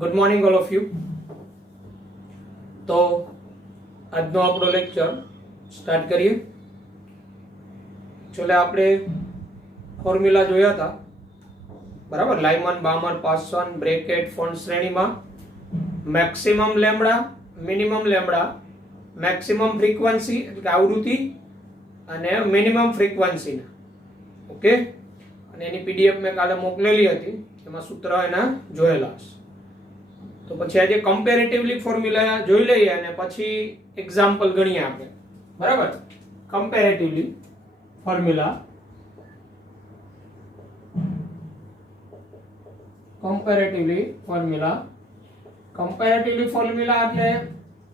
Good morning all of you. તો આજનો આપણો લેક્ચર સ્ટાર્ટ કરીએ. છેલ્લે આપણે ફોર્મ્યુલા જોયા હતા, બરાબર. લાયમન, બામર, પાસન, બ્રેકેટ, ફોન્ટ શ્રેણીમાં maximum lambda, minimum lambda, maximum frequency એટલે કે આવૃત્તિ અને મિનિમમ ફ્રીક્વન્સીના. ઓકે, અને એની પીડીએફ મેં કાલે મોકલેલી હતી, એમાં સૂત્ર એના જોયેલા હશે. તો પછી આજે કમ્પેરેટિવલી ફોર્મ્યુલા જોઈ લઈએ અને પછી એક્ઝામ્પલ ગણીએ આપણે, બરાબર. કમ્પેરેટિવલી ફોર્મ્યુલા એટલે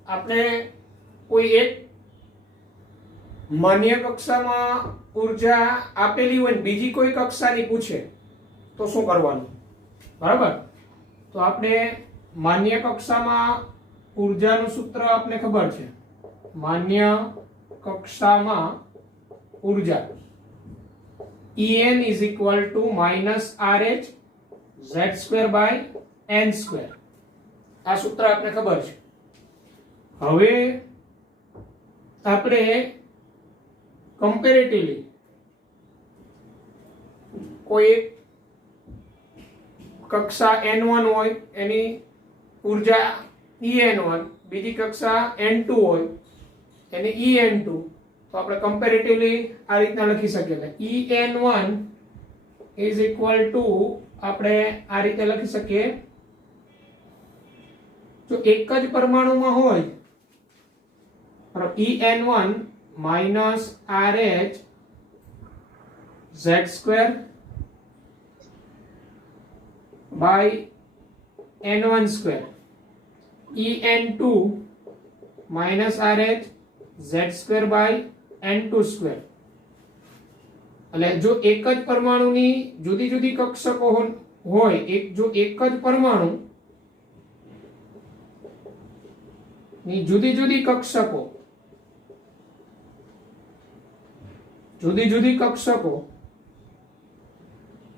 આપણે કોઈ એક માન્ય કક્ષામાં ઉર્જા આપેલી હોય ને બીજી કોઈ કક્ષાની પૂછે તો શું કરવાનું, બરાબર. તો આપણે માન્ય કક્ષામાં ઉર્જાનું સૂત્ર આપને ખબર છે. માન્ય કક્ષામાં ઉર્જા En is equal to -RH Z2/n². આ સૂત્ર આપને ખબર છે. હવે આપણે કમ્પેરેટિવલી કોઈ એક કક્ષા n1 હોય એની ઉર્જા En1, બીજી કક્ષા n2 હોય એની En2, તો આપણે કમ્પેરેટિવલી આ રીતના લખી શકીએ. En1 is equal to આપણે આ રીતે લખી શકીએ, જો એક જ પરમાણુમાં હોય En1 -RH Z2/n1², En2 -RH Z2/n2². એટલે જો એક જ પરમાણુની જુદી જુદી કક્ષકો હોય, જો એક જ પરમાણુ ની જુદી જુદી કક્ષકો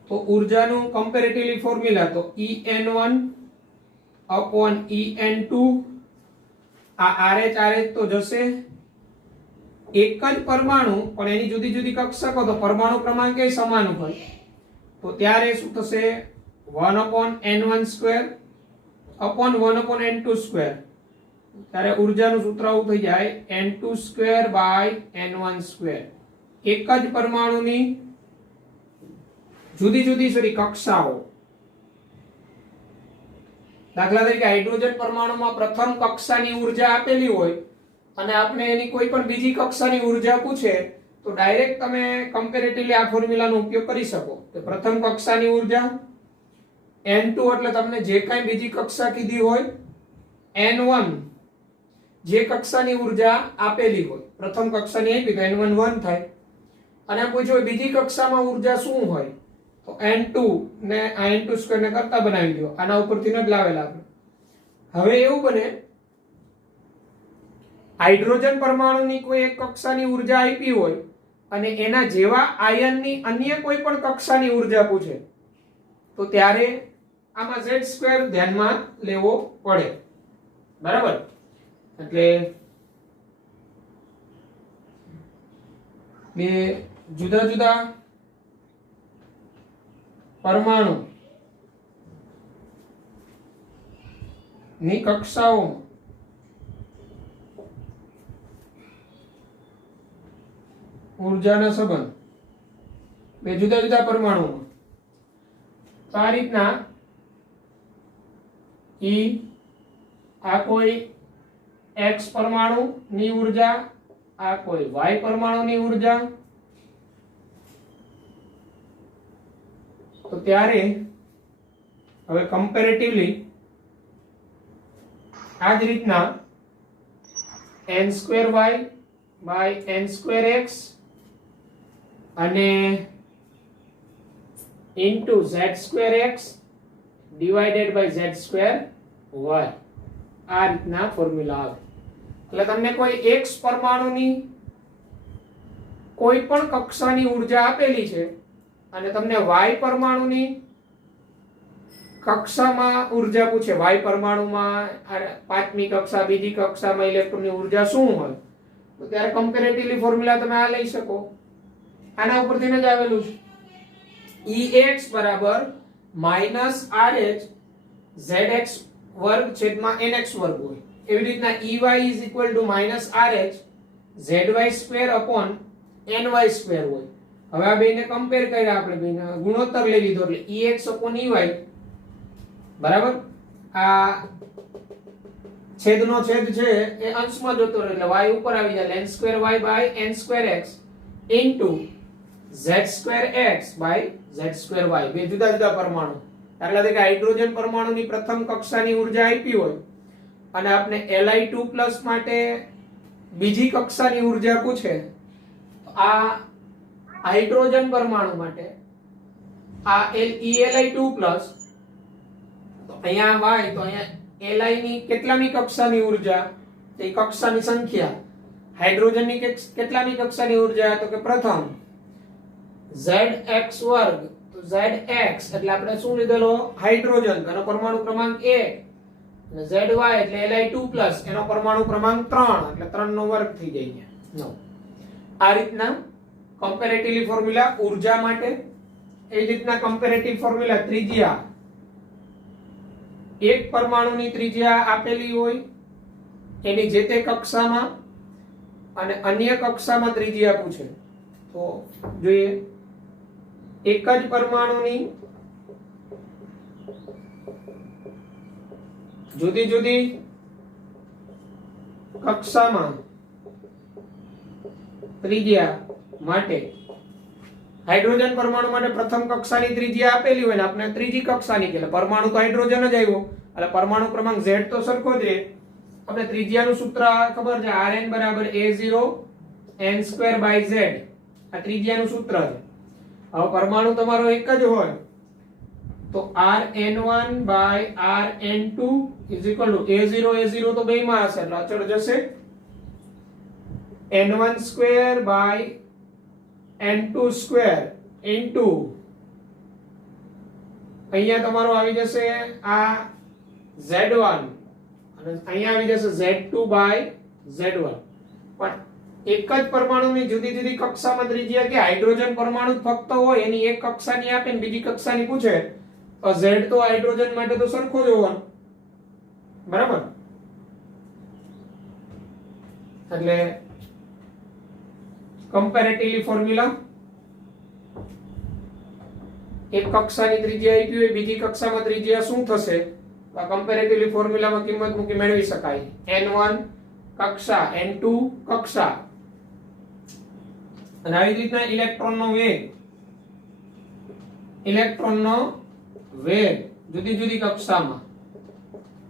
તો ઉર્જાનું કમ્પેરેટિવલી ફોર્મ્યુલા તો En1/En2. આ RH તો જશે. એક જ પરમાણુ પણ એની જુદી જુદી કક્ષકો તો પરમાણુ ક્રમાંક એ સમાન હોય, તો ત્યારે શું થશે? 1/n1²/1/n2². ત્યારે ઉર્જાનું સૂત્ર આવું થઈ જાય n2²/n1². એક જ પરમાણુની જુદી જુદી કક્ષાઓ. દાખલા તરીકે હાઇડ્રોજન પરમાણુમાં પ્રથમ કક્ષાની ઉર્જા આપેલી હોય અને આપણે એની કોઈ પણ બીજી કક્ષાની ઉર્જા પૂછે તો ડાયરેક્ટ તમે કમ્પેરેટિવલી આ ફોર્મ્યુલાનો ઉપયોગ કરી શકો. કે પ્રથમ કક્ષાની ઉર્જા n2 એટલે તમને જે કાંઈ બીજી કક્ષા કીધી હોય, n1 જે કક્ષાની ઉર્જા આપેલી હોય, પ્રથમ કક્ષાની આપી તો n1 1 થાય. અને પૂછ્યું બીજી કક્ષામાં ઉર્જા શું હોય તો n2 ને આ n2² ને કરતા બનાવી દો. આના ઉપરથી ન જ લાવેલા આપણે. હવે એવું બને હાઇડ્રોજન પરમાણુની કોઈ એક કક્ષાની ઉર્જા આપી હોય અને એના જેવા આયનની અન્ય કોઈ પણ કક્ષાની ઉર્જા પૂછે તો ત્યારે આમાં Z2 ધ્યાનમાં લેવો પડે, બરાબર. એટલે બે જુદા જુદા પરમાણુ ની કક્ષાઓ ઉર્જાના સંબંધ બે જુદા જુદા પરમાણુમાં. તો આ રીતના આ કોઈ X પરમાણુની ઉર્જા, આ કોઈ Y પરમાણુની ઉર્જા, તો ત્યારે હવે કમ્પેરેટિવલી આ જ રીતના n²y/n²x અને into Z2x /Z2y આ રીતના ફોર્મ્યુલા આવે. એટલે તમને કોઈ X પરમાણુની કોઈ પણ કક્ષાની ઉર્જા આપેલી છે અને તમને Y પરમાણુની કક્ષામાં ઉર્જા પૂછે, વાય પરમાણુમાં પાંચમી કક્ષા, બીજી કક્ષામાં ઇલેક્ટ્રોનની ઉર્જા શું હોય, તો ત્યારે કમ્પેરેટિવલી ફોર્મ્યુલા તમે આ લઈ શકો. આના ઉપરથી જ આવેલું છે. Ex બરાબર -RH zx વર્ગ છેદમાં nx વર્ગ હોય. એવી રીતના Ey is equal to -RH zy square upon ny square હોય. હવે આ બેને કમ્પેર કર્યા આપણે, બેને ગુણોત્તર લઈ લીધો એટલે Ex upon Ey બરાબર. આ છેદનો છેદ છે એ અંશમાં જતો રહે એટલે y ઉપર આવી જાય, n square y by n square x into z square x by z square y. બે જુદા જુદા પરમાણુ. દાખલા તરીકે હાઇડ્રોજન પરમાણુની પ્રથમ કક્ષાની ઉર્જા આપી હોય અને આપણે Li2+ માટે બીજી કક્ષાની ઉર્જા પૂછે, આ હાઇડ્રોજન પરમાણુ માટે આ Li2+, તો અહીંયા y, તો અહીંયા Li ની કેટલામી કક્ષાની ઉર્જા, તે કક્ષાની સંખ્યા. હાઇડ્રોજનની કેટલામી કક્ષાની ઉર્જા, તો કે પ્રથમ. zx વર્ગ, તો zx એટલે આપણે શું લીધેલો, હાઇડ્રોજન, એનો પરમાણુ ક્રમાંક 1, અને zy એટલે Li2+, એનો પરમાણુ ક્રમાંક 3, એટલે 3 નો વર્ગ થઈ જાય. 9. આ રીતના કમ્પેરેટિવલી ફોર્મ્યુલા ઉર્જા માટે. એ જ રીતના કમ્પેરેટિવ ફોર્મ્યુલા ત્રિજ્યા, એક પરમાણુની ત્રિજ્યા આપેલી હોય એની જે તે કક્ષામાં અને અન્ય કક્ષામાં ત્રિજ્યા પૂછે, તો જોઈએ એક જ પરમાણુની જુદી જુદી કક્ષામાં ત્રિજ્યા માટે, હાઇડ્રોજન પરમાણુ માટે પ્રથમ કક્ષાની ત્રિજ્યા આપેલી હોય ને આપણે ત્રીજી કક્ષાની, એટલે પરમાણુ તો હાઇડ્રોજન જ આવ્યો એટલે પરમાણુ ક્રમાંક Z તો સરખો જ રહે. આપણે ત્રિજ્યાનું સૂત્ર ખબર છે, Rn બરાબર A0 n²/z. આ ત્રિજ્યાનું સૂત્ર છે. હવે પરમાણુ તમારો એક જ હોય તો Rn1/Rn2 A0 તો બેયમાં હશે એટલે અચળ જશે. n1²/n2² ઇન્ટુ અહીંયા તમારો આવી જશે આ Z1 અને અહીંયા આવી જશે Z2/Z1. પણ એક જ પરમાણુની જુદી જુદી કક્ષામાં ત્રિજ્યા કે હાઇડ્રોજન પરમાણુ ફક્ત હોય એની એક કક્ષાની આપે ને બીજી કક્ષાની પૂછે, તો Z તો હાઇડ્રોજન માટે તો સરખો જ હોવાનો, બરાબર. એટલે કમ્પેરેટિવલી ફોર્મ્યુલા, એક કક્ષાની ત્રિજ્યા આપી હોય બીજી કક્ષામાં ત્રિજ્યા શું થશે, આ કમ્પેરેટિવલી ફોર્મ્યુલામાં કિંમત મૂકી મેળવી શકાય. n1 કક્ષા, n2 કક્ષા, અને આવી રીતના ઇલેક્ટ્રોનનો વેગ જુદી જુદી કક્ષામાં.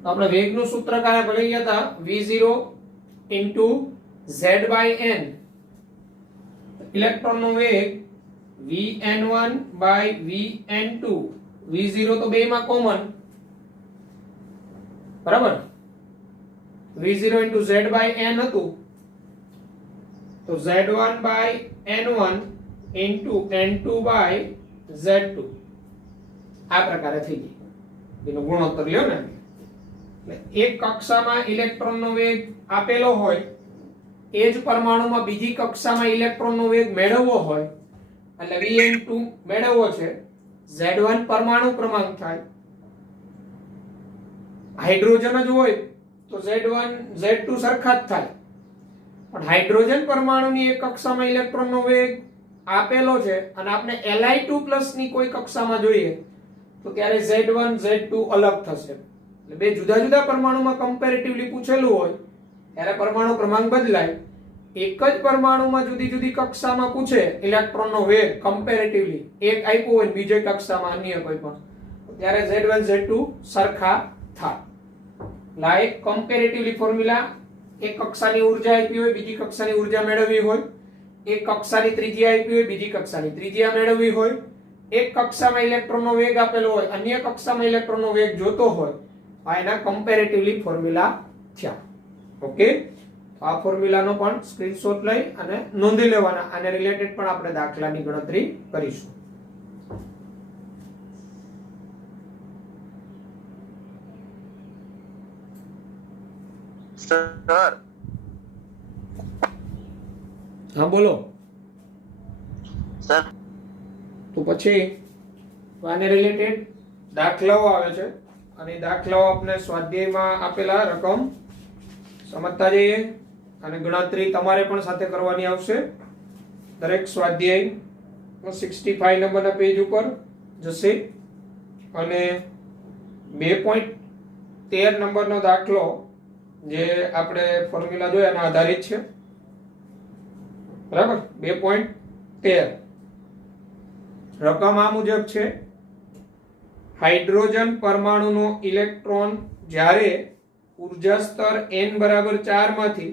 તો આપણે વેગનું સૂત્ર કાલે ભણી ગયા હતા, v0 z/n. ઇલેક્ટ્રોનનો વેગ vn1/vn2, v0 તો બેયમાં કોમન, બરાબર. v0 z/n હતું તો z1/n1 n2/z2 આ પ્રકારે થઈ ગઈ. એનો ગુણોત્તર લ્યો ને, એટલે એક કક્ષામાં ઇલેક્ટ્રોનનો વેગ આપેલો હોય, એ જ પરમાણુમાં બીજી કક્ષામાં ઇલેક્ટ્રોનનો વેગ મેળવવો હોય એટલે vn2 મેળવવો છે, z1 પરમાણુ ક્રમાંક થાય. હાઇડ્રોજન જ હોય તો z1 z2 સરખા જ થાય. પણ હાઇડ્રોજન પરમાણુની એક કક્ષામાં ઇલેક્ટ્રોનનો વેગ આપેલો છે અને આપણે Li2+ ની કોઈ કક્ષામાં જોઈએ તો ત્યારે z1 z2 અલગ થશે. એટલે બે જુદા જુદા પરમાણુમાં કમ્પેરેટિવલી પૂછેલું હોય ત્યારે પરમાણુ ક્રમાંક બદલાય. એક જ પરમાણુમાં જુદી જુદી કક્ષામાં પૂછે ઇલેક્ટ્રોનનો વેગ કમ્પેરેટિવલી, એક આપ્યો હોય બીજી કક્ષામાં અન્ય કોઈ પણ, ત્યારે z1 z2 સરખા થાય. લાઈક કમ્પેરેટિવલી ફોર્મ્યુલા, એક કક્ષાની ઉર્જા આપી હોય બીજી કક્ષાની ઉર્જા મેળવવી હોય, એક કક્ષાની ત્રિજ્યા આપી હોય બીજી કક્ષાની ત્રિજ્યા મેળવવી હોય, એક કક્ષામાં ઇલેક્ટ્રોનનો વેગ આપેલો હોય અન્ય કક્ષામાં ઇલેક્ટ્રોનનો વેગ જોતો હોય, આ એના કમ્પેરેટિવલી ફોર્મ્યુલા થયા. ઓકે, આ ફોર્મ્યુલાનો પણ સ્ક્રીનશોટ લઈ અને નોંધી લેવાના. આને રિલેટેડ પણ આપણે દાખલાની ગણતરી કરીશું. સર હા બોલો. સર તો પછી આને રિલેટેડ દાખલાઓ આવે છે અને દાખલાઓ આપણે સ્વાધ્યાયમાં આપેલા રકમ સમજતા જઈએ અને ગણતરી તમારે પણ સાથે કરવાની આવશે. દરેક સ્વાધ્યાય 65 નંબરના પેજ ઉપર જશે અને 2.13 નંબરનો દાખલો જે આપણે ફોર્મ્યુલા જોયા એના આધારિત છે. બરાબર. 2.13 રકમ આ મુજબ છે. હાઇડ્રોજન પરમાણુનો ઇલેક્ટ્રોન જ્યારે ઉર્જા સ્તર n બરાબર 4 માંથી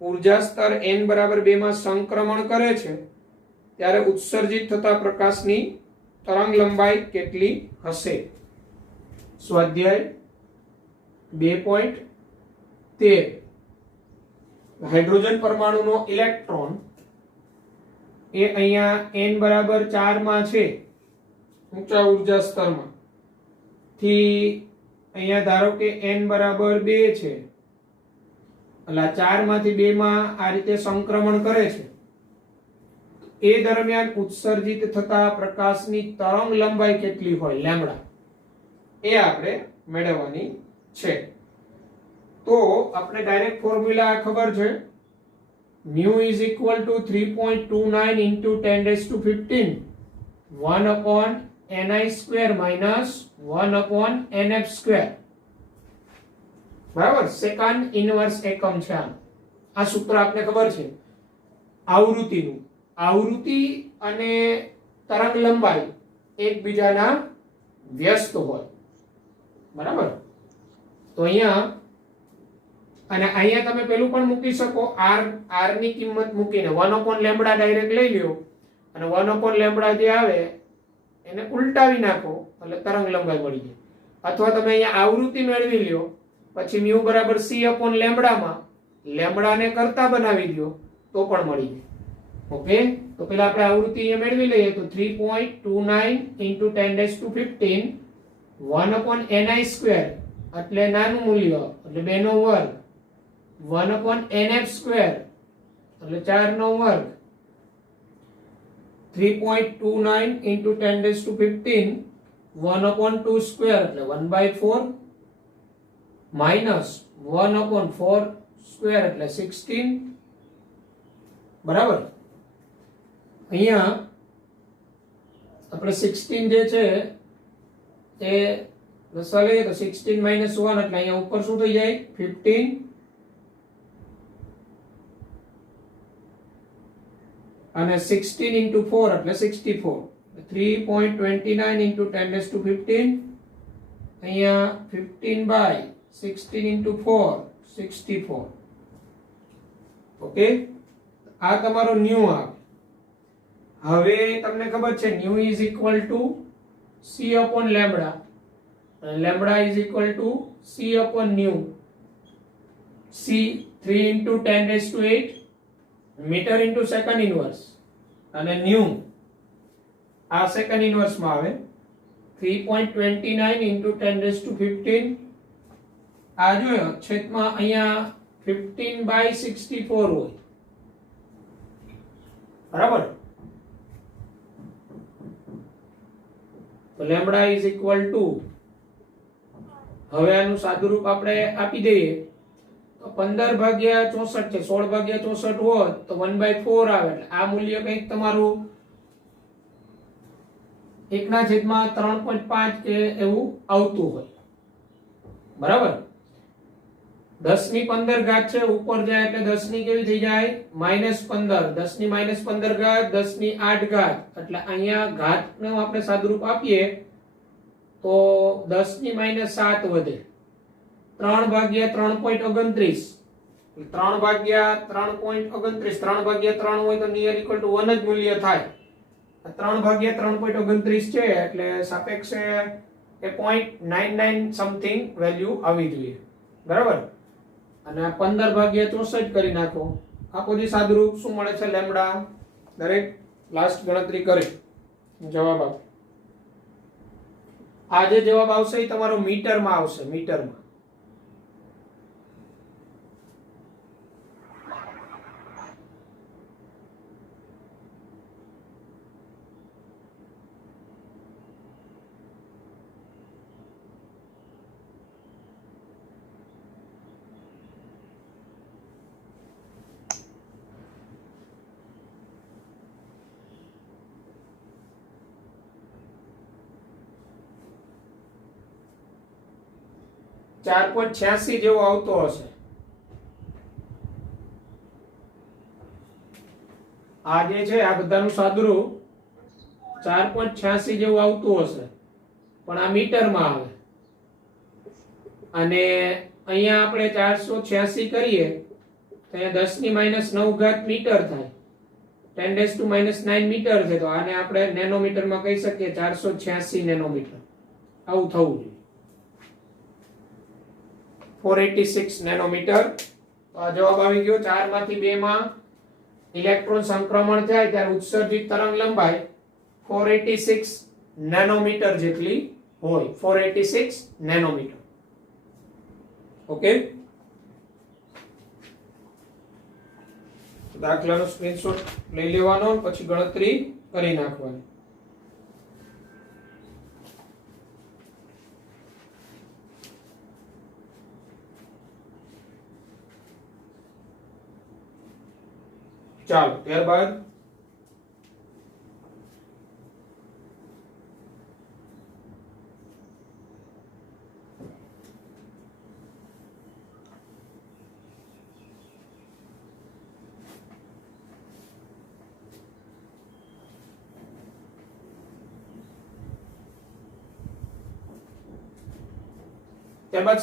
ઉર્જા સ્તર n બરાબર 2 માં સંક્રમણ કરે છે ત્યારે ઉત્સર્જિત થતા પ્રકાશની તરંગ લંબાઈ કેટલી હશે? સ્વાધ્યાય 2.13 હાઇડ્રોજન પરમાણુનો ઇલેક્ટ્રોન એ અહીંયા n બરાબર 4 માં છે ઊંચા ઉર્જા સ્તરમાં થી અહીંયા ધારો કે n બરાબર 2 છે એટલે 4 માંથી 2 માં આ રીતે સંક્રમણ કરે છે. એ દરમિયાન ઉત્સર્જિત થતા પ્રકાશની તરંગ લંબાઈ કેટલી હોય લેમ્બડા એ આપણે મેળવવાની છે. તો આપણે ડાયરેક્ટ ફોર્મ્યુલા ખબર છે. mu is equal to 3.29 into 10 raised to 15 1 upon ni square minus 1 upon nf square. બરાબર. સેકન્ડ ઇનવર્સ એકમ છે આ સૂત્ર આપને ખબર છે આવૃત્તિનું. આવૃત્તિ અને તરંગ લંબાઈ એકબીજાના વ્યસ્ત હોય. બરાબર. તો અહીંયા અને અહીંયા તમે પેલું પણ મૂકી શકો r ની કિંમત મૂકીને 1 upon લેમ્બડા ડાયરેક્ટ લઈ લ્યો અને 1 upon લેમ્બડા જે આવે એને ઉલટાવી નાખો એટલે તરંગ લંબાઈ મળી જાય. અથવા તમે અહીંયા આવૃત્તિ મેળવી લ્યો પછી mu બરાબર c upon લેમ્બડામાં લેમ્બડાને કરતા બનાવી દો તો પણ મળી જાય. ઓકે. તો પેલા આપણે આવૃત્તિ અહીંયા મેળવી લઈએ તો 3.29 into 10 raised to 15 1 upon ni square એટલે નાનું મૂલ્ય એટલે 2 નો વર્ગ 1 upon nf square એટલે 4 નો વર્ગ 3.29 into 10 raised to 15 1 upon 2 square એટલે 1/4 minus 1 upon 4 square એટલે 16. બરાબર. અહીંયા આપણે 16 જે છે એ લસા લઈએ તો 16 minus 1 એટલે અહીંયા ઉપર શું થઈ જાય 15 અને 16 into 4 એટલે 64. 3.29 into 10 raised to 15 અહીંયા 15 by 16 into 4 64. ઓકે. આ તમારો ન્યુ આવે. હવે તમને ખબર છે nu is equal to c upon lambda lambda is equal to c upon nu. c 3 into 10 raised to 8 metre into second inverse અને ન્યુ આ સેકન્ડ ઇનવર્સ માં આવે 3.29 into 10 raised to 15 આ જોયો છેદમાં અહીંયા 15 by 64 હોય. બરાબર. તો લેમ્બડા ઇઝ ઇક્વલ ટુ હવે આનું સાદુરૂપ આપણે આપી દઈએ તો 15 ભાગ્યા 64 છે 16 ભાગ્યા 64 હોત તો 1/4 આવે એટલે આ મૂલ્ય કંઈક તમારું 1/3.5 કે એવું આવતું હોય. બરાબર. 10 ની 15 ઘાત છે ઉપર જાય એટલે 10 ની કેવી થઈ જાય -15 10 ની -15 ઘાત 10 ની 8 ઘાત એટલે અહીંયા ઘાતનું આપણે સાદુરૂપ આપીએ તો 10 ની -7 વધે 3 ભાગ્યા 3.29 3 ભાગ્યા 3.29 3 ભાગ્યા 3 હોય તો નિયર ઇક્વલ ટુ 1 જ મૂલ્ય થાય. 3 ભાગ્યા 3.29 છે એટલે સાપેક્ષે એ 0.99 સમથિંગ વેલ્યુ આવી જોઈએ. બરાબર. અને 15 ભાગ્યા 64 કરી નાખો આપો જે સાદુરૂપ શું મળે છે લેમ્બડા. દરેક લાસ્ટ ગણતરી કરે જવાબ આપો. આ જે જવાબ આવશે એ તમારો મીટરમાં આવશે. મીટરમાં 4.86 જેવો આવતો હશે. આ જે છે આ બધાનું સાદુરૂપ 4.86 જેવું આવતું હશે, પણ આ મીટરમાં આવે. અને અહીંયા આપણે 486 કરીએ તો અહીંયા 10⁻9 મીટર થાય, 10⁻⁹ મીટર છે. તો આને આપણે નેનોમીટરમાં કહી શકીએ 486 નેનોમીટર. આવું થવું જોઈએ. 486 નેનોમીટર. તો આ જવાબ આવી ગયો. 4 માંથી 2 માં ઇલેક્ટ્રોન સંક્રમણ થાય ત્યારે ઉત્સર્જિત તરંગ લંબાઈ 486 નેનોમીટર જેટલી હોય. 486 નેનોમીટર. ઓકે, દાખલાનો સ્ક્રીનશોટ લઈ લેવાનો, પછી ગણતરી કરી નાખવાની. ચાલો, ત્યારબાદ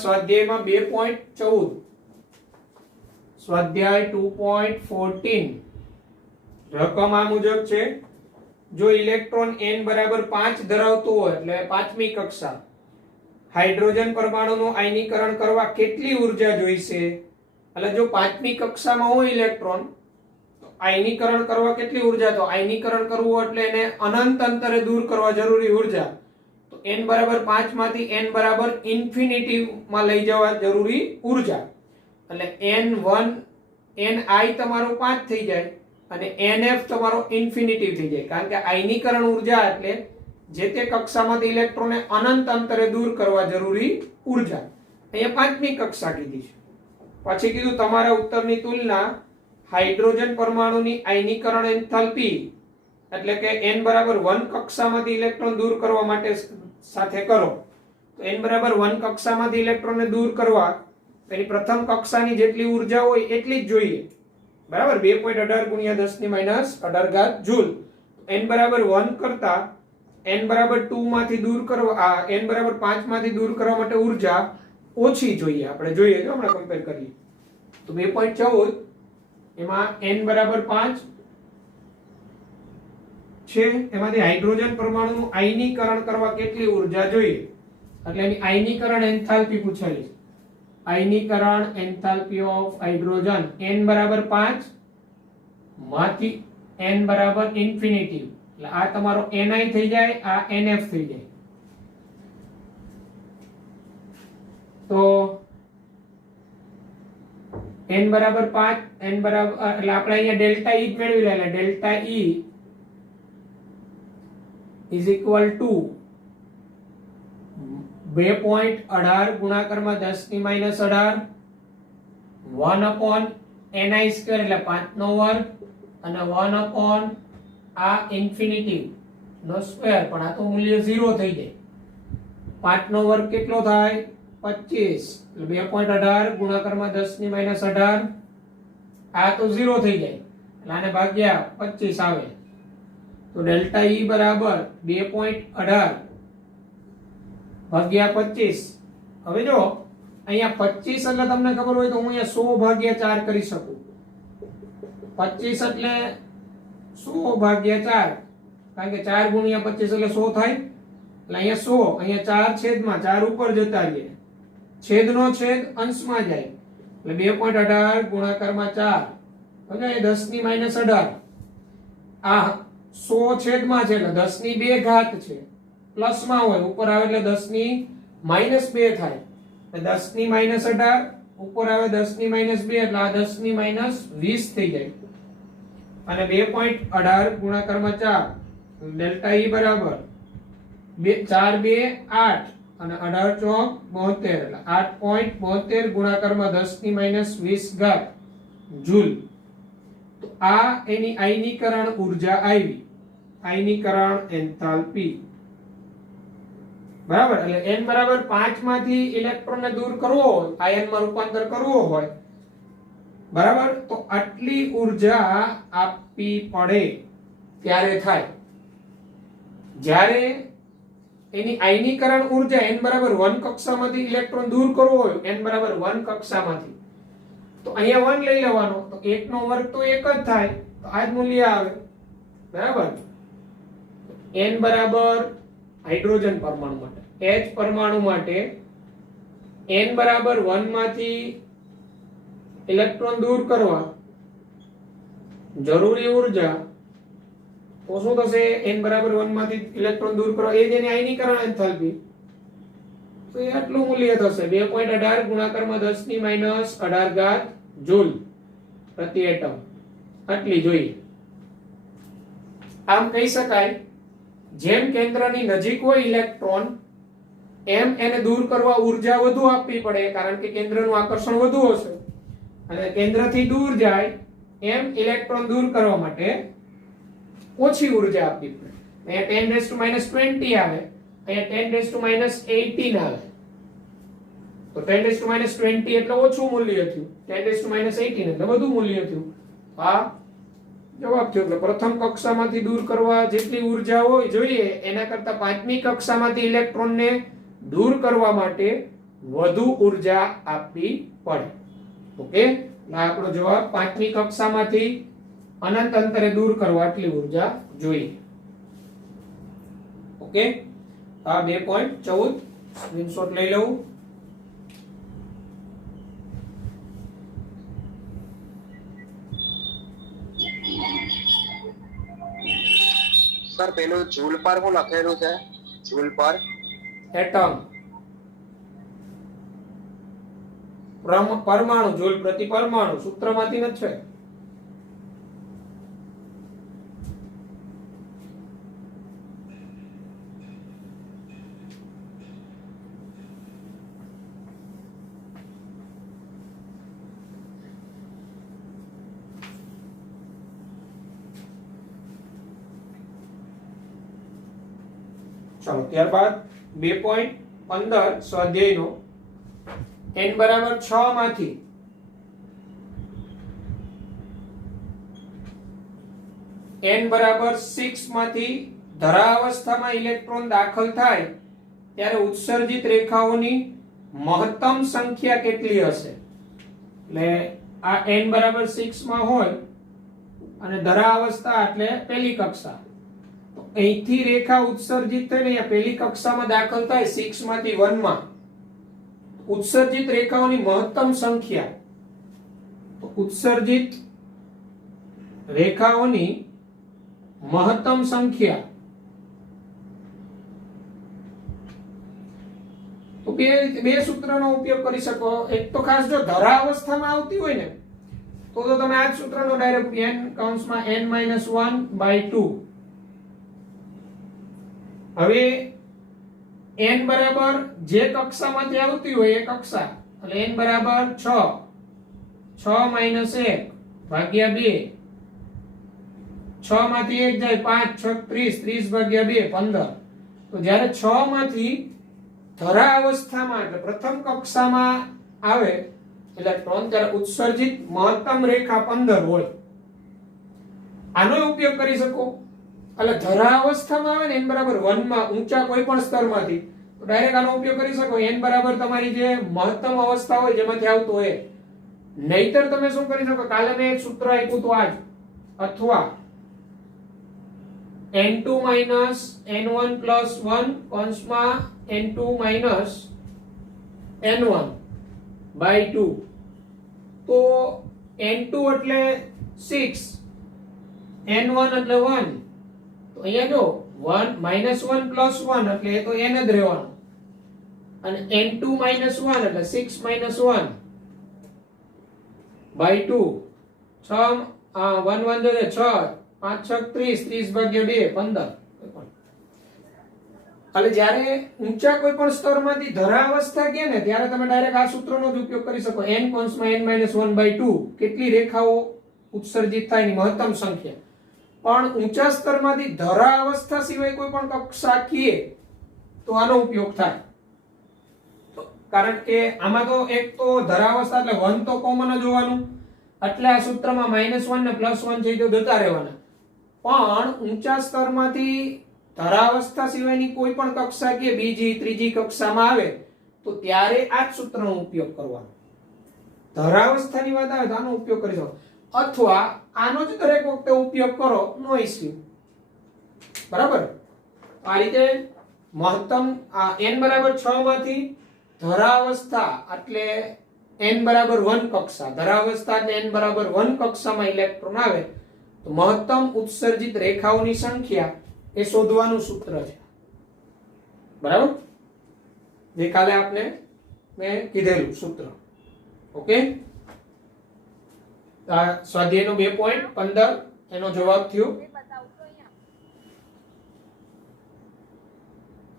સ્વાધ્યાયમાં 2.14 સ્વાધ્યાય 2.14 રકમ આ મુજબ છે. જો ઇલેક્ટ્રોન n બરાબર 5 ધરાવતો હોય એટલે પાંચમી કક્ષા, હાઇડ્રોજન પરમાણુનું આયનીકરણ કરવા કેટલી ઉર્જા જોઈશે? એટલે જો પાંચમી કક્ષામાં હોય ઇલેક્ટ્રોન તો આયનીકરણ કરવા કેટલી ઉર્જા? તો આયનીકરણ કરવું એટલે એને અનંત અંતરે દૂર કરવા જરૂરી ઉર્જા. તો n બરાબર 5 માંથી n બરાબર ઇન્ફિનિટી માં લઈ જવા જરૂરી ઉર્જા. એટલે n1 ni તમારું 5 થઈ જાય અને nf તમારો ઇન્ફિનિટી થઈ જાય, કારણ કે આયનીકરણ ઉર્જા એટલે જે તે કક્ષામાંથી ઇલેક્ટ્રોનને અનંત અંતરે દૂર કરવા જરૂરી ઉર્જા. અહીંયા પાંચમી કક્ષા કીધી છે. પછી કીધું તમારા ઉત્તરની તુલના હાઇડ્રોજન પરમાણુની આયનીકરણ એન્થાલ્પી એટલે કે n બરાબર 1 કક્ષામાંથી ઇલેક્ટ્રોન દૂર કરવા માટે સાથે કરો. તો n બરાબર 1 કક્ષામાંથી ઇલેક્ટ્રોનને દૂર કરવા એની પ્રથમ કક્ષાની જેટલી ઉર્જા હોય એટલી જ જોઈએ. બરાબર, 2.18 ગુણ્યા 10⁻18 જૂલ. n બરાબર 1 કરતા n બરાબર 2 માંથી દૂર કરવા, n બરાબર 5 માંથી દૂર કરવા માટે ઉર્જા ઓછી જોઈએ. આપણે જોઈએ જો હમણાં કમ્પેર કરીએ તો 2.14 એમાં n બરાબર 5 છે, એમાંથી હાઇડ્રોજન પરમાણુનું આયનીકરણ કરવા કેટલી ઉર્જા જોઈએ? એટલે એની આયનીકરણ એન્થાલ્પી પૂછેલી છે. આયનીકરણ એન્થાલ્પી ઓફ હાઇડ્રોજન n બરાબર 5 માંથી n બરાબર ઇન્ફિનિટી, એટલે આ તમારો ni થઈ જાય, આ nf થઈ જાય. તો n બરાબર 5, n બરાબર એટલે આપણે અહીંયા ડેલ્ટા E જ મેળવી લેલા. Delta E is equal to 2.18 ગુણાકારમાં 10⁻18 1 upon ni સ્ક્વેર એટલે 5 નો વર્ગ અને 1 upon આ ઇન્ફિનિટી નો સ્ક્વેર, પણ આ તો મૂલ્ય 0 થઈ જાય. 5 નો વર્ગ કેટલો થાય? 25. એટલે 2.18 ગુણાકારમાં 10⁻18 આ તો 0 થઈ જાય, એટલે આને ભાગ્યા 25 આવે. તો ડેલ્ટા E બરાબર 2.18 ભાગ્યા 25. હવે જો અહીંયા 25 એટલે તમને ખબર હોય તો હું અહીંયા 100 ભાગ્યા 4 કરી શકું. 25 એટલે 100 ભાગ્યા 4, કારણ કે 4 ગુણ્યા 25 એટલે 100 થાય. એટલે અહીંયા 100, અહીંયા 4 છેદમાં 4 ઉપર જતા રહીએ, છેદનો છેદ અંશમાં જાય, એટલે 2.18 ગુણાકારમાં 4 એટલે 10⁻18. આ 100 છેદમાં છે એટલે 10⁻2 ઘાત છે, પ્લસમાં હોય, ઉપર આવે એટલે 10⁻2 થાય. એટલે 10⁻18 ઉપર આવે 10⁻2 એટલે આ 10⁻20 થઈ જાય. અને 2.18 ગુણાકારમાં 4 ડેલ્ટા E બરાબર 4 2 8 અને 18 ચોક 72 એટલે 8.72 ગુણાકારમાં 10⁻20 ઘાત જૂલ. તો આ એની આયનીકરણ ઉર્જા આવી, આયનીકરણ એન્થાલ્પી. બરાબર. એટલે n બરાબર 5 માંથી ઇલેક્ટ્રોનને દૂર કરવો હોય, આયનમાં રૂપાંતર કરવો હોય, બરાબર, તો આટલી ઉર્જા આપવી પડે ત્યારે થાય. જ્યારે એની આયનીકરણ ઉર્જા n બરાબર 1 કક્ષામાંથી ઇલેક્ટ્રોન દૂર કરવો હોય, n બરાબર 1 કક્ષામાંથી, તો અહીંયા 1 લઈ લેવાનો, તો 1 નો વર્ગ તો 1 જ થાય, તો આ જ મૂલ્ય આવે. બરાબર. n બરાબર હાઇડ્રોજન પરમાણુ માટે, H પરમાણુ માટે n બરાબર 1 માંથી ઇલેક્ટ્રોન દૂર કરવા જરૂરી ઉર્જા તો શું થશે? n બરાબર 1 માંથી ઇલેક્ટ્રોન દૂર કરવા એ જેની આયનીકરણ એન્થાલ્પી, તો એ આટલું મૂલ્ય થશે 2.18 ગુણાકારમાં 10 ની -18 ઘાત જૂલ પ્રતિ એટમ. આટલી જોઈએ. આમ કહી શકાય, જેમ કેન્દ્રની નજીક હોય ઇલેક્ટ્રોન, એમ એને દૂર કરવા ઉર્જા વધુ આપવી પડે, કારણ કે કેન્દ્રનું આકર્ષણ વધુ હશે. અને કેન્દ્રથી દૂર જાય એમ ઇલેક્ટ્રોન દૂર કરવા માટે ઓછી ઉર્જા આપવી પડે. અહીંયા 10⁻20 આવે, અહીંયા 10⁻18 આવે. તો 10⁻20 એટલે ઓછું મૂલ્ય થયું, 10⁻18 એટલે વધુ મૂલ્ય થયું. આ જવાબ થયો. એટલે પ્રથમ કક્ષામાંથી દૂર કરવા જેટલી ઉર્જા હોય જોઈએ એના કરતા પાંચમી કક્ષામાંથી ઇલેક્ટ્રોનને દૂર કરવા માટે વધુ ઉર્જા આપવી પડે. ઓકે, આપણો જવાબ પાંચમી કક્ષામાંથી અનંત અંતરે દૂર કરવા આટલી ઉર્જા જોઈએ. ઓકે, આ 2.14 સ્ક્રીનશોટ લઈ લઉં. સર પેલું જૂલ પર શું લખેલું છે? જૂલ પર એટમ, પરમાણુ, જૂલ પ્રતિ પરમાણુ સૂત્રમાંથી ન છે. ચાલો, ત્યારબાદ 2.15 સ્વાધ્યાયનો n બરાબર 6 માંથી n બરાબર 6 માંથી ધરાવસ્થામાં ઇલેક્ટ્રોન દાખલ થાય ત્યારે ઉત્સર્જિત રેખાઓની મહત્તમ સંખ્યા કેટલી હશે? એટલે આ n બરાબર 6 માં હોય અને ધરાવસ્થા એટલે પહેલી કક્ષા, તો અહીંથી રેખા ઉત્સર્જિત થઈને અહીંયા પહેલી કક્ષામાં દાખલ થાય 6 માંથી 1 માં, ઉત્સર્જિત રેખાઓની મહત્તમ સંખ્યા, તો ઉત્સર્જિત રેખાઓની મહત્તમ સંખ્યા, તો બે સૂત્રનો ઉપયોગ કરી શકો. એક તો ખાસ જો ધરા અવસ્થામાં આવતી હોય ને તો તમે આ જ સૂત્રનો ડાયરેક્ટ n કૌંસમાં n-1/2. હવે n બરાબર જે કક્ષામાંથી આવતી હોય એ કક્ષા, એટલે n બરાબર 6, 6 - 1 ભાગ્યા 2, 6 માંથી 1 જાય 5, 6 30, 30 ભાગ્યા 2 15. તો જ્યારે 6 માંથી ધરા અવસ્થામાં એટલે પ્રથમ કક્ષામાં આવે ઇલેક્ટ્રોન ત્યારે ઉત્સર્જિત મહત્તમ રેખા 15 હોય. આનો ઉપયોગ કરી શકો. એટલે ધરા અવસ્થામાં આવે ને n બરાબર 1 માં ઊંચા કોઈ પણ સ્તરમાંથી, તો ડાયરેક્ટ આનો ઉપયોગ કરી શકો. n બરાબર તમારી જે મહત્તમ અવસ્થા હોય જેમાંથી આવતો હોય. નહીતર તમે શું કરી શકો, કાલે મેં એક સૂત્ર આપ્યું તો આજ, અથવા n2 - n1 + 1 કૌંસમાં n2 - n1/2. તો n2 એટલે 6, n1 એટલે 1, તો અહીંયા જો 1 - 1 + 1 એટલે એ તો n જ રહેવાનું, અને n2 - 1 એટલે 6 - 1/2. 6 1 1 જોડે 6, 5 6 30, 30 ભાગ્યા 2 15. એટલે જ્યારે ઊંચા કોઈ પણ સ્તરમાંથી ધરા અવસ્થા કહે ને ત્યારે તમે ડાયરેક્ટ આ સૂત્રનો જ ઉપયોગ કરી શકો. n કૌંસમાં n-1/2 કેટલી રેખાઓ ઉત્સર્જિત થાય ની મહત્તમ સંખ્યા. પણ ઊંચા સ્તરમાંથી ધરા અવસ્થા સિવાય કોઈ પણ કક્ષા કીએ તો આનો ઉપયોગ થાય. કારણ કે આમાં તો એક તો ધરાવસ્થા એટલે 1 તો કોમન જ હોવાનું, એટલે આ સૂત્રમાં -1 ને +1 છે તો જતા રહેવાના. પણ ઊંચા સ્તરમાંથી ધરાવસ્થા સિવાયની કોઈ પણ કક્ષા કે બીજી ત્રીજી કક્ષામાં આવે તો ત્યારે આ જ સૂત્રનો ઉપયોગ કરવાનો. ધરાવસ્થાની વાત આવે તો આનો ઉપયોગ કરી શકો, અથવા આનો જ દરેક વખતે ઉપયોગ કરો, નો ઇશ્યુ. બરાબર. આ રીતે મહત્તમ n બરાબર 6 માંથી ધરાવસ્થા એટલે n બરાબર 1 કક્ષા, ધરાવસ્થા એટલે n બરાબર 1 કક્ષામાં ઇલેક્ટ્રોન આવે તો મહત્તમ ઉત્સર્જિત રેખાઓની સંખ્યા એ શોધવાનું સૂત્ર છે. બરાબર. જે કાલે આપને મેં કીધેલું સૂત્ર. ઓકે. સ્વાધ્યાયનો 2.15 એનો જવાબ થયો.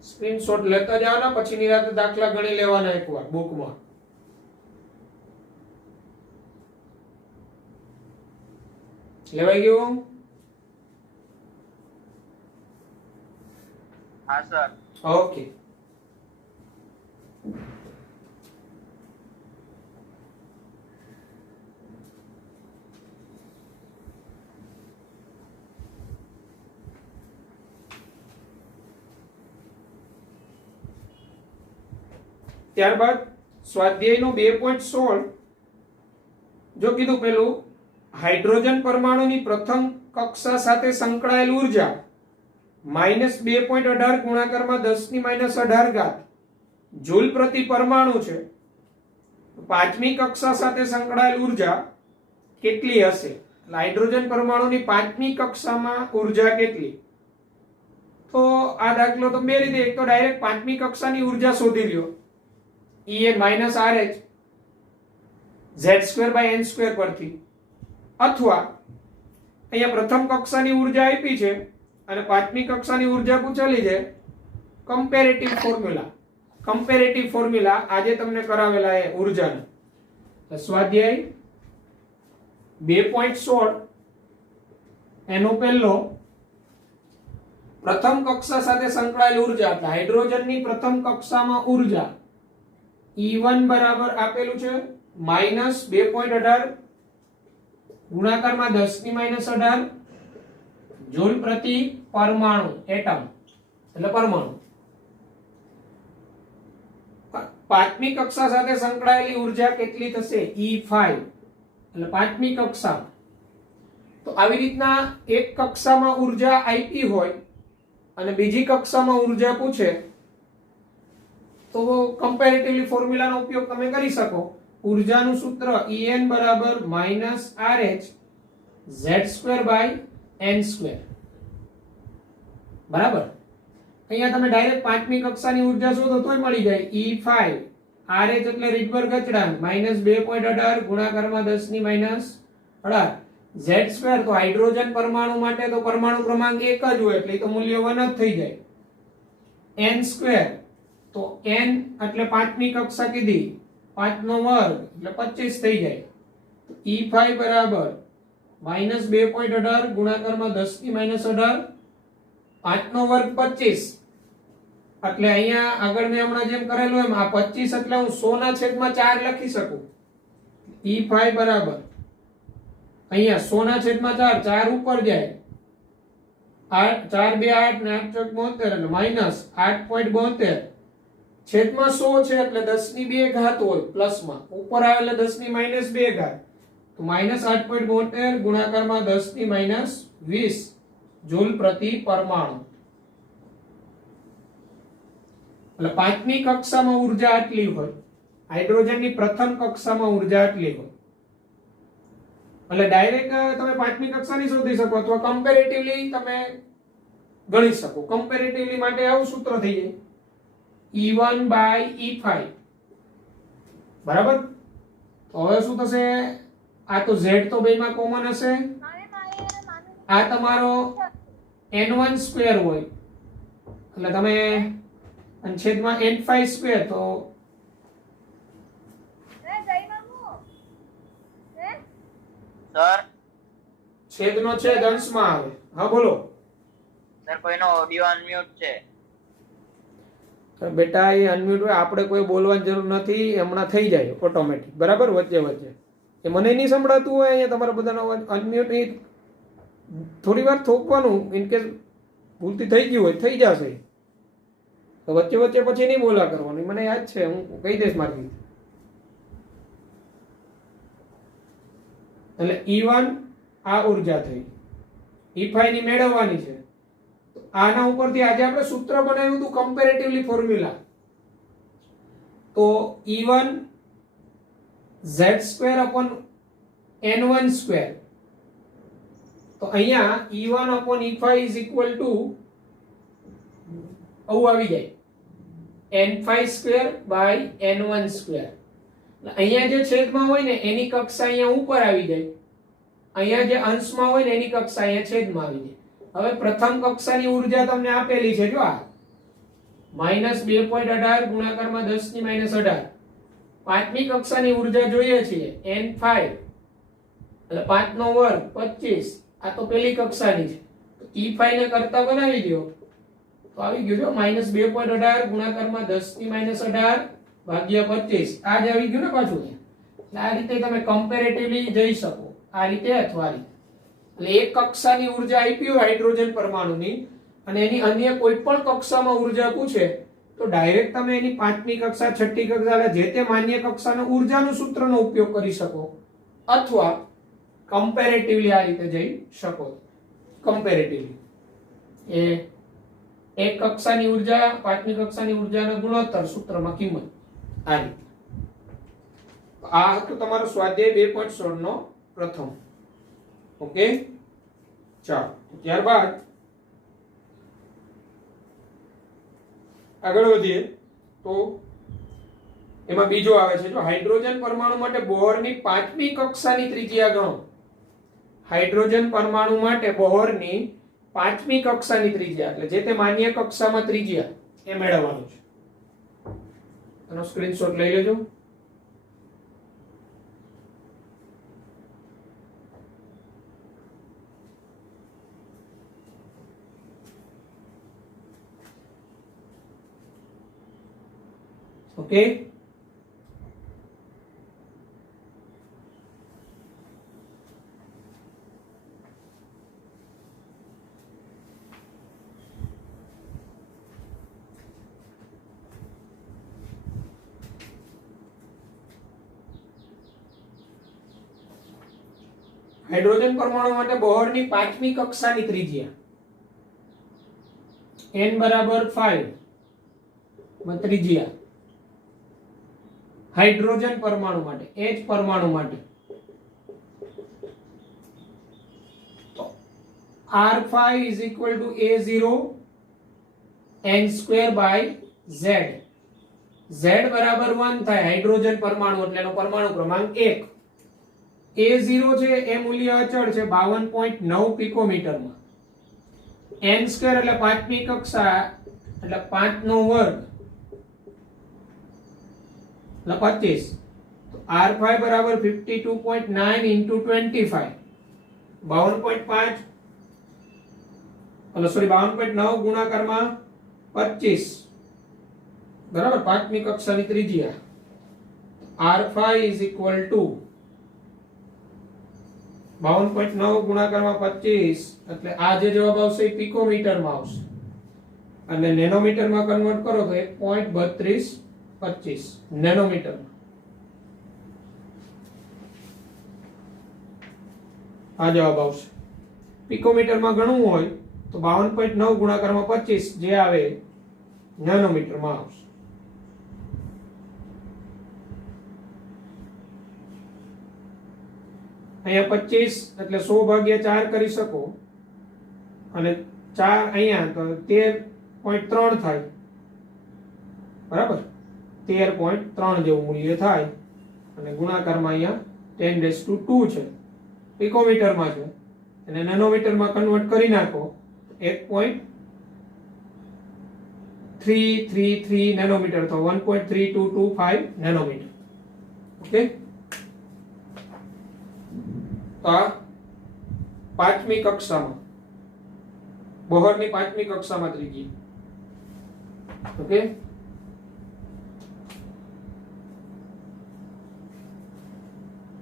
સ્ક્રીનશોટ લેતા જાવના, પછી નિરાતે દાખલા ગણી લેવાના એકવાર બુકમાં. લેવાઈ ગયું? હા સર. ઓકે. ત્યારબાદ સ્વાધ્યાયનો 2.16 જો કીધું પેલું હાઇડ્રોજન પરમાણુની પ્રથમ કક્ષા સાથે સંકળાયેલ ઉર્જા -2.18 ગુણાકારમાં 10⁻18 ઘાત જૂલ પ્રતિ પરમાણુ છે. પાંચમી કક્ષા સાથે સંકળાયેલ ઉર્જા કેટલી હશે? હાઇડ્રોજન પરમાણુની પાંચમી કક્ષામાં ઉર્જા કેટલી? તો આ દાખલો તો બે રીતે, એક તો ડાયરેક્ટ પાંચમી કક્ષાની ઉર્જા શોધી લ્યો, En -RH z²n² પરથી, અથવા અહીંયા પ્રથમ કક્ષાની ઉર્જા આપી છે અને પાંચમી કક્ષાની ઉર્જા પૂછેલી છે. કમ્પેરેટિવ ફોર્મ્યુલા આજે તમને કરાવેલા એ ઉર્જાનો. સ્વાધ્યાય 2.16 એનો પહેલો પ્રથમ કક્ષા સાથે સંકળાયેલ ઉર્જા એટલે હાઇડ્રોજનની પ્રથમ કક્ષામાં ઉર્જા E1 બરાબર આપેલું છે -2.18 ગુણાકારમાં 10⁻18 જૂલ પ્રતિ પરમાણુ, એટમ એટલે પરમાણુ. પાંચમી કક્ષા સાથે સંકળાયેલી ઉર્જા કેટલી થશે? E5 એટલે પાંચમી કક્ષા. તો આવી રીતના એક કક્ષામાં ઉર્જા આપી હોય અને બીજી કક્ષામાં ઉર્જા પૂછે તો કમ્પેરેટિવલી ફોર્મ્યુલાનો ઉપયોગ તમે કરી શકો. ઉર્જાનું સૂત્ર En બરાબર -RH z²n². બરાબર. અહીંયા તમે ડાયરેક્ટ પાંચમી કક્ષાની ઉર્જા શોધો તોય મળી જાય. E5 RH એટલે રીટબર્ગ અચળાંક -2.18 ગુણાકારમાં 10⁻18 z² તો હાઇડ્રોજન પરમાણુ માટે તો પરમાણુ ક્રમાંક 1 જ હોય એટલે તો મૂલ્ય 1 જ થઈ જાય. n² તો n એટલે પાંચમી કક્ષા કીધી, 5 નો વર્ગ એટલે 25 થઈ જાય. E5 બરાબર -2.18 ગુણાકારમાં 10⁻18 5 નો વર્ગ 25 એટલે અહીંયા આગળ મેં હમણાં જેમ કરેલું એમ આ 25 એટલે હું 100/4 લખી શકું. E5 બરાબર અહીંયા 100/4 4 ઉપર જાય 8 4 2 8 ને 8 ચોક 72 એટલે -8.72 છેદમાં 100 છે એટલે 10⁻2 ઘાત હોય પ્લસમાં, ઉપર આવે એટલે 10⁻2 ઘાત તો -8.72 ગુણાકારમાં 10⁻20 જૂલ પ્રતિ પરમાણુ. એટલે પાંચમી કક્ષામાં ઉર્જા આટલી હોય, હાઇડ્રોજનની પ્રથમ કક્ષામાં ઉર્જા આટલી હોય. એટલે ડાયરેક્ટ તમે પાંચમી કક્ષાની શોધી શકો અથવા કમ્પેરેટિવલી તમે ગણી શકો. કમ્પેરેટિવલી માટે આવું સૂત્ર થઈ જાય E1/E5. બરાબર. તો હવે શું થશે? આ તો z તો બેમાં કોમન હશે, આ તમારો n1² હોય એટલે તમે અને છેદમાં n5² તો સર છેદનો છેદ અંશમાં આવે. હા બોલો સર, કોઈનો ઓડિયો અનમ્યુટ છે. બેટા એ અનમ્યુટ હોય, આપણે કોઈ બોલવાની જરૂર નથી, હમણાં થઈ જાય ઓટોમેટિક, બરાબર? વચ્ચે વચ્ચે એ મને નહીં સંભળાતું હોય અહીંયા તમારા બધાનો અવાજ, અનમ્યુટ એ થોડી વાર થોપવાનું, ઇનકેસ ભૂલથી થઈ ગયું હોય થઈ જશે. તો વચ્ચે વચ્ચે પછી નહીં બોલા કરવાનું, મને યાદ છે, હું કહી દઈશ મારી. એટલે E1 આ ઉર્જા થઈ, E5 ની મેળવવાની છે. આના ઉપરથી આજે આપણે સૂત્ર બનાવ્યું હતું કમ્પેરેટિવલી ફોર્મ્યુલા. તો E1 z²/n1². તો અહીંયા E1/E5 ઇઝ ઇક્વલ ટુ આવું આવી જાય, n5²/n1². અહીંયા જે છેદમાં હોય ને એની કક્ષા અહીંયા ઉપર આવી જાય, અહીંયા જે અંશમાં હોય ને એની કક્ષા અહીંયા છેદમાં આવી જાય. હવે પ્રથમ કક્ષાની ઉર્જા તમને આપેલી છે, જો આ -2.18 ગુણાકારમાં 10⁻18. પાંચમી કક્ષાની ઉર્જા જોઈએ છીએ n5 એટલે 5 નો વર્ગ 25. આ તો પેલી કક્ષાની છે, તો E5 ને કરતા બનાવી દો તો આવી ગયું જો -2.18 ગુણાકારમાં 10⁻18 ભાગ્યા 25. આ જ આવી ગયું ને પાછું. એટલે આ રીતે તમે કમ્પેરેટિવલી જઈ શકો, આ રીતે અથવા આ રીતે. એટલે એક કક્ષાની ઉર્જા આપી હોય હાઇડ્રોજન પરમાણુની અને એની અન્ય કોઈ પણ કક્ષામાં ઉર્જા પૂછે તો ડાયરેક્ટ તમે એની પાંચમી કક્ષા, છઠ્ઠી કક્ષા એટલે જે તે માન્ય કક્ષાના ઉર્જાનું સૂત્રનો ઉપયોગ કરી શકો, અથવા કમ્પેરેટિવલી આ રીતે જઈ શકો. કમ્પેરેટિવલી એ એક કક્ષાની ઉર્જા પાંચમી કક્ષાની ઉર્જાના ગુણોત્તર સૂત્રમાં કિંમત આ રીતે. આ હતું તમારો સ્વાધ્યાય 2.16 નો પ્રથમ. ઓકે, ચાલો ત્યારબાદ આગળ વધીએ. તો એમાં બીજો આવે છે, જો હાઇડ્રોજન પરમાણુ માટે બોહરની પાંચમી કક્ષાની ત્રિજ્યા ગણો. હાઇડ્રોજન પરમાણુ માટે બોહરની પાંચમી કક્ષાની ત્રિજ્યા એટલે જે તે માન્ય કક્ષામાં ત્રિજ્યા એ મેળવવાનું છે. આનો સ્ક્રીનશોટ લઈ લેજો. ઓકે, હાઇડ્રોજન પરમાણુ માટે બોહરની પાંચમી કક્ષાની ત્રિજ્યા n = 5 માં ત્રિજ્યા હાઇડ્રોજન પરમાણુ માટે, H પરમાણુ માટે તો R5 = A0 n²/z. z બરાબર 1 થાય હાઇડ્રોજન પરમાણુ એટલે એનો પરમાણુ ક્રમાંક 1. A0 છે એ મૂલ્ય અચળ છે 52.9 પિકોમીટરમાં. n² એટલે પાંચમી કક્ષા એટલે 5 નો વર્ગ એટલે 25. તો R5 બરાબર 52.9 * 25 52.5 52.9 ગુણાકારમાં 25 બરાબર પાંચમી કક્ષાની ત્રિજ્યા. R5 = 52.9 ગુણાકારમાં 25 એટલે આ જે જવાબ આવશે એ પિકોમીટરમાં આવશે અને નેનોમીટરમાં કન્વર્ટ કરો તો 1.3225 નેનોમીટરમાં. આ જવાબ આવશે. પિકોમીટરમાં ગણવું હોય તો 52.9 ગુણાકારમાં 25 જે આવે નેનોમીટરમાં આવશે. અહીંયા 25 એટલે 100/4 કરી શકો અને 4 અહીંયા તો 13.3 થાય બરાબર 13.3 જેવું મૂલ્ય થાય અને ગુણાકારમાં અહીંયા 10⁻² છે પિકોમીટરમાં છે અને નેનોમીટરમાં કન્વર્ટ કરી નાખો 1.333 નેનોમીટર તો 1.3225 નેનોમીટર. ઓકે, તો આ પાંચમી કક્ષામાં બોહરની પાંચમી કક્ષામાં ત્રિજ્યા. ઓકે,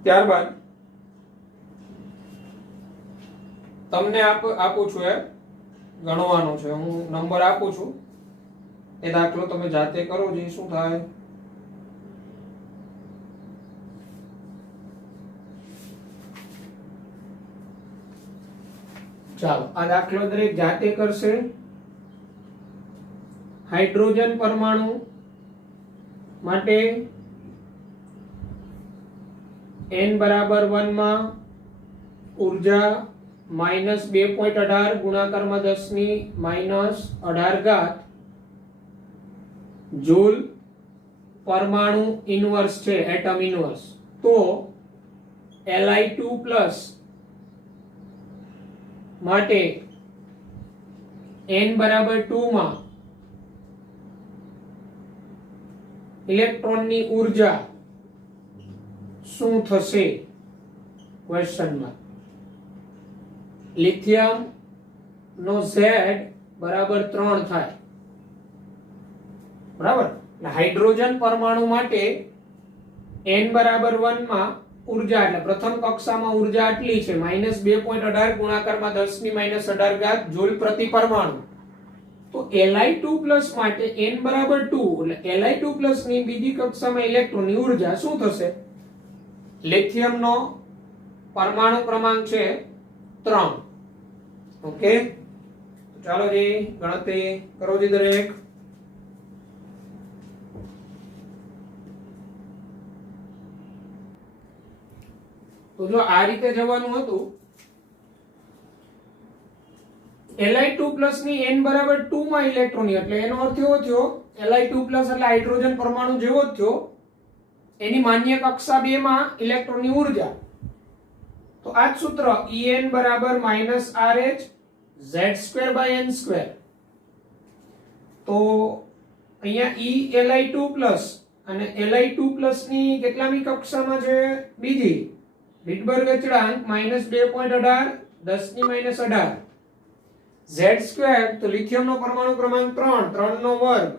ત્યારબાદ તમને આપું છું, એ ગણવાનો છે. હું નંબર આપું છું, એ દાખલો તમે જાતે કરો. જે શું થાય, ચાલો આ દાખલો દરેક જાતે કરશે. હાઇડ્રોજન પરમાણુ માટે n બરાબર 1 માં ઉર્જા -2.18 ગુણાકારમાં 10 ની -18 ઘાત જૂલ પરમાણુ ઇનવર્સ છે, એટમ ઇનવર્સ. તો Li2+ માટે n બરાબર 2 માં ઇલેક્ટ્રોનની ઉર્જા શું થશે? ક્વેશ્ચનમાં લિથિયમ નો Z બરાબર 3 થાય. બરાબર. હાઇડ્રોજન પરમાણુ માટે n બરાબર 1 માં ઉર્જા, એટલે પ્રથમ કક્ષામાં ઉર્જા આટલી છે, -2.18 ગુણાકારમાં 10 ની -18 ઘાત જૂલ પ્રતિ પરમાણુ. તો Li2+ માટે n બરાબર 2, એટલે Li2+ ની બીજી કક્ષામાં ઇલેક્ટ્રોનની ઉર્જા શું થશે? લિથિયમનો પરમાણુ ક્રમાંક છે 3. ઓકે, ચાલો જી ગણતરી કરો જી દરેક. તો જો આ રીતે જવાનું હતું, Li2+ ની n બરાબર 2 માં ઇલેક્ટ્રોન, એટલે એનો અર્થ એવો થયો Li2+ એટલે હાઇડ્રોજન પરમાણુ જેવો જ થયો, એની માન્ય કક્ષા 2 માં ઇલેક્ટ્રોનની ઉર્જા. તો આ જ સૂત્ર En બરાબર -RH Z2/n2. તો અહીંયા Li2+ અને Li2+ ની કેટલામી કક્ષામાં છે? બીજી. રીડબર્ગ અચળાંક -2.18 10 ની -18 Z2, તો લિથિયમનો પરમાણુ ક્રમાંક 3 નો વર્ગ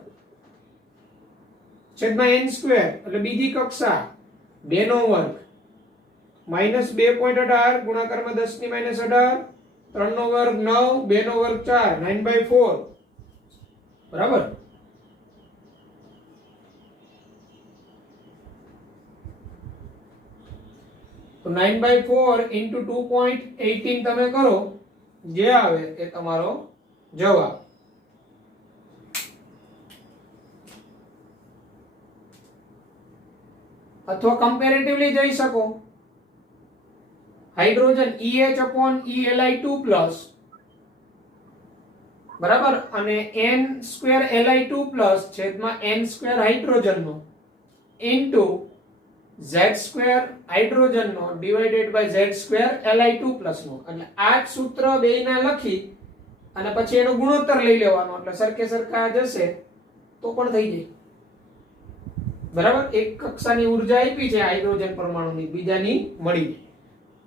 છેદમાં n2, એટલે બીજી કક્ષા 2 નો વર્ગ -2.18 ગુણાકારમાં 10 ની -18 3 નો વર્ગ 9 2 નો વર્ગ 4 9/4. બરાબર. તો 9/4 into 2.18 તમે કરો, જે આવે એ તમારો જવાબ. અથવા કમ્પેરેટિવલી જઈ શકો. હાઇડ્રોજન EH/ELi2+, બરાબર, અને n2Li2+ છેદમાં n2 હાઇડ્રોજનનો ઇન્ટુ Z2 હાઇડ્રોજનનો ડિવાઇડેડ બાય Z2 Li2+ નો. એટલે આ જ સૂત્ર બેયના લખી અને પછી એનો ગુણોત્તર લઈ લેવાનો, એટલે સરખે સરખા જશે તો પણ થઈ જાય. બરાબર. એક કક્ષાની ઉર્જા આપી છે હાઇડ્રોજન પરમાણુની, બીજાની મળી.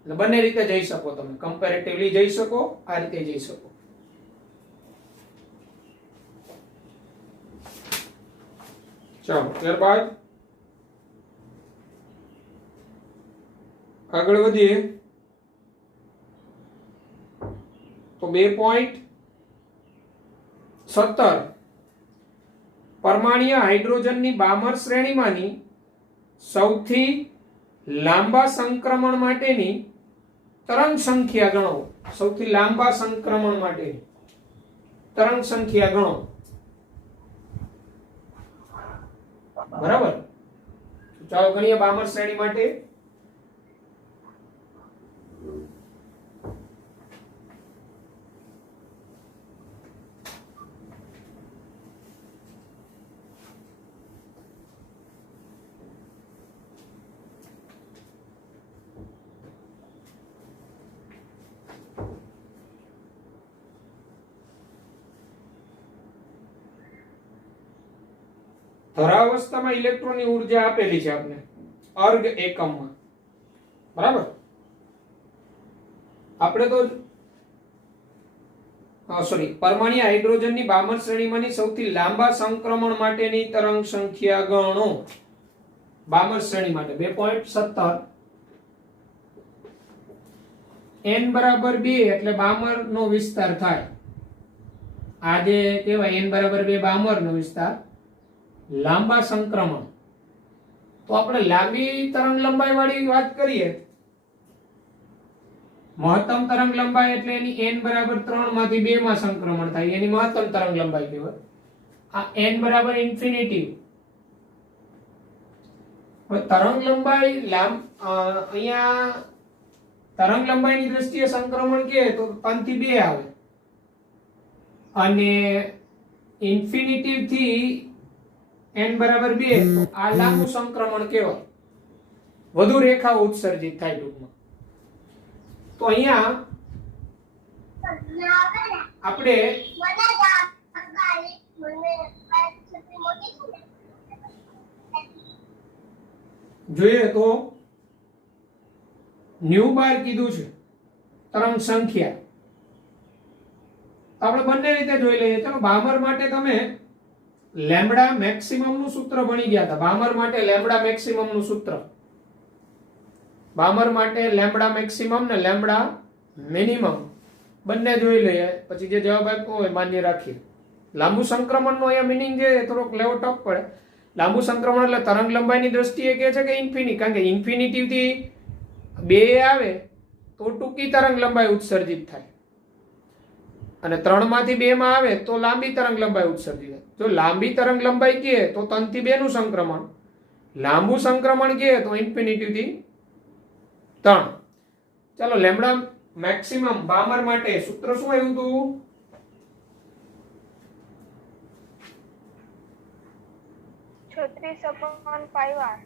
એટલે બંને રીતે જઈ શકો તમે, કમ્પેરેટિવલી જઈ શકો, આ રીતે જઈ શકો. ચાલો ત્યારબાદ આગળ વધીએ. તો 2.17 પરમાણ્વીય હાઇડ્રોજનની બામર શ્રેણીમાંની સૌથી લાંબા સંક્રમણ માટેની તરંગ સંખ્યા ગણો. સૌથી લાંબા સંક્રમણ માટેની તરંગ સંખ્યા ગણો. બરાબર. ચાલો ગણીએ બામર શ્રેણી માટે. ધરાવસ્થામાં ઇલેક્ટ્રોનની ઉર્જા આપેલી છે આપને અર્ગ એકમમાં. બરાબર. આપણે તો પરમાણ્વીય હાઇડ્રોજનની બામર શ્રેણીમાંની સૌથી લાંબા સંક્રમણ માટેની તરંગ સંખ્યા ગણો. બામર શ્રેણી માટે 2.17 n બરાબર 2 એટલે બામરનો વિસ્તાર થાય. આ જે કહેવાય n બરાબર 2 બામરનો વિસ્તાર. લાંબા સંક્રમણ, તો આપણે લાંબી તરંગ લંબાઈ વાળી વાત કરીએ. મહત્તમ તરંગ લંબાઈ એટલે એની n બરાબર 3 માંથી 2 માં સંક્રમણ થાય, એની મહત્તમ તરંગ લંબાઈ કહેવાય. આ n બરાબર ઇન્ફિનિટી. હવે તરંગ લંબાઈ અહીંયા તરંગ લંબાઈની દ્રષ્ટિએ સંક્રમણ કે તો 3 થી 2 આવે, અને ઇન્ફિનિટી થી n બરાબર 2 તો આ લાંબુ સંક્રમણ કહેવાય. વધુ રેખાઓ ઉત્સર્જિત થાય ટૂંકમાં. તો અહીંયા આપણે જોઈએ તો ન્યુ બાર કીધું છે તરંગ સંખ્યા. આપણે બંને રીતે જોઈ લઈએ. ચલો, બામર માટે તમે લેમ્બડા મેક્સિમમ નું સૂત્ર ભણી ગયા હતા. બામર માટે લેમ્બડા મેક્સિમમ નું સૂત્ર, બામર માટે લેમ્બડા મેક્સિમમ ને લેમ્બડા મિનિમમ બંને જોઈ લઈએ, પછી જે જવાબ આપ્યો હોય માન્ય રાખીએ. લાંબુ સંક્રમણ નો અહીંયા મિનિંગ જે થોડોક લેવો ટફ પડે. લાંબુ સંક્રમણ એટલે તરંગ લંબાઈની દ્રષ્ટિએ કહે છે કે ઇન્ફિનિટી, કારણ કે ઇન્ફિનિટી થી 2 આવે તો ટૂંકી તરંગ લંબાઈ ઉત્સર્જિત થાય, અને 3 માંથી 2 માં આવે તો લાંબી તરંગ લંબાઈ ઉત્સર્જિત થાય. જો લાંબી તરંગ લંબાઈ કહે તો 3 થી 2 નું સંક્રમણ, લાંબુ સંક્રમણ કહે તો ઇન્ફિનિટી થી 3. ચાલો, લેમ્બડા મેક્સિમમ બામર માટે સૂત્ર શું આવ્યું હતું? 36/5r.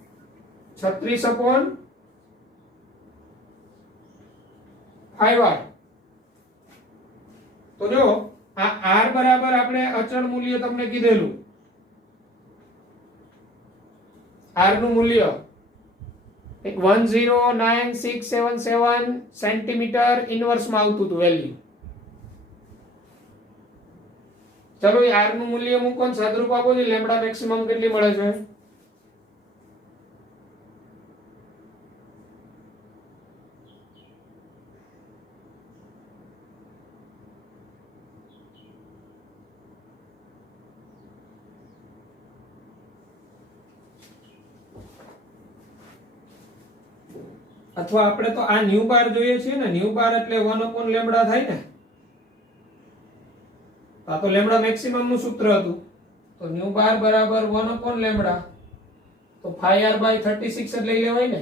36/5r. તો જો આ r બરાબર આપણે અચળ મૂલ્ય તમને કીધેલું, r નું મૂલ્ય 109677 સેન્ટીમીટર ઇનવર્સ માં આવતું હતું વેલ્યુ. ચલો, એ r નું મૂલ્ય મૂકો ને સાદરૂપ આપો છો. લેમ્બડા મેક્સિમમ કેટલી મળે છે? અથવા આપણે તો આ ન્યુ બાર જોઈએ છીએ ને, ન્યુ બાર એટલે 1 લેમ્બડા થાય ને. આ તો લેમ્બડા મેક્સિમમ નું સૂત્ર હતું, તો ન્યુ બાર બરાબર 1 લેમ્બડા, તો 5r/36 જ લઈ લેવાય ને.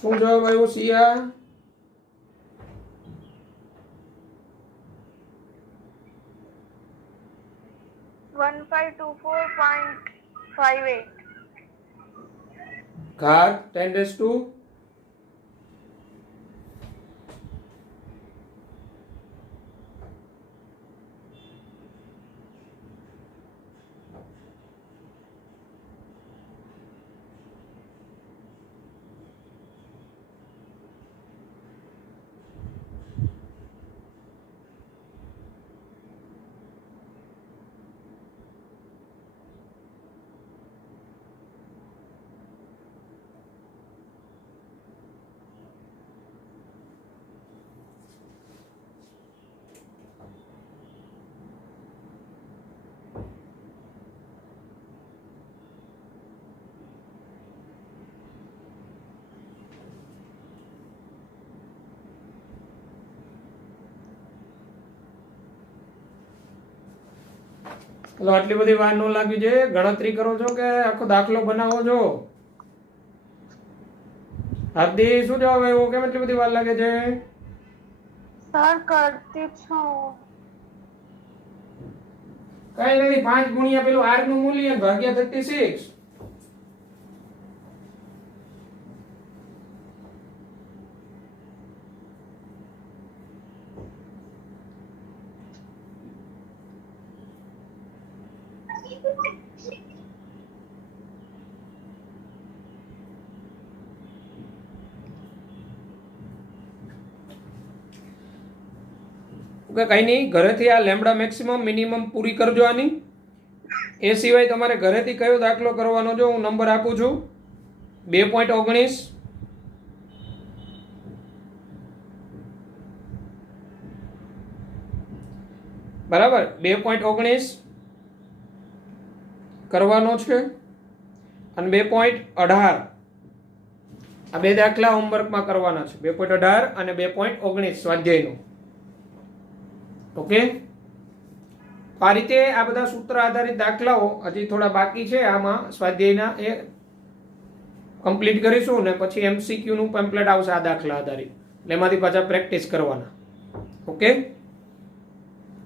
શું જવાબ આવ્યો સિયા? 1524.58. ઘાત 10⁻²? એટલે આટલી બધી વાર ન લાગવી જોઈએ. ગણતરી કરો છો કે આખો દાખલો બનાવો છો? હાર્દિક શું જવાબ આવ્યો? કેમ એટલી બધી વાર લાગે છે? સર કરતી છું. કઈ નથી, 5 ગુણ્યા પેલું r નું મૂલ્ય ભાગ્યા 36. કઈ નહીં, ઘરેથી આ લેમ્બડા મેક્સિમમ મિનિમમ પૂરી કરજો આની. એ સિવાય તમારે ઘરેથી કયો દાખલો કરવાનો જો હું નંબર આપું છું 2.19, બરાબર 2.19 કરવાનો છે અને 2.18 આ બે દાખલા હોમવર્કમાં કરવાના છે. 2.18 અને 2.19 સ્વાધ્યાયનો. ઓકે, આ રીતે આ બધા સૂત્ર આધારિત દાખલાઓ હજી થોડા બાકી છે આમાં સ્વાધ્યાયના, એ કમ્પ્લીટ કરીશું ને પછી MCQ નું પેમ્પલેટ આવશે આ દાખલા આધારિત, એટલે એમાંથી પાછા પ્રેક્ટિસ કરવાના. ઓકે,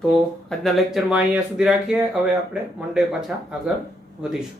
તો આજના લેક્ચરમાં અહીંયા સુધી રાખીએ. હવે આપણે મંડે પાછા આગળ વધીશું.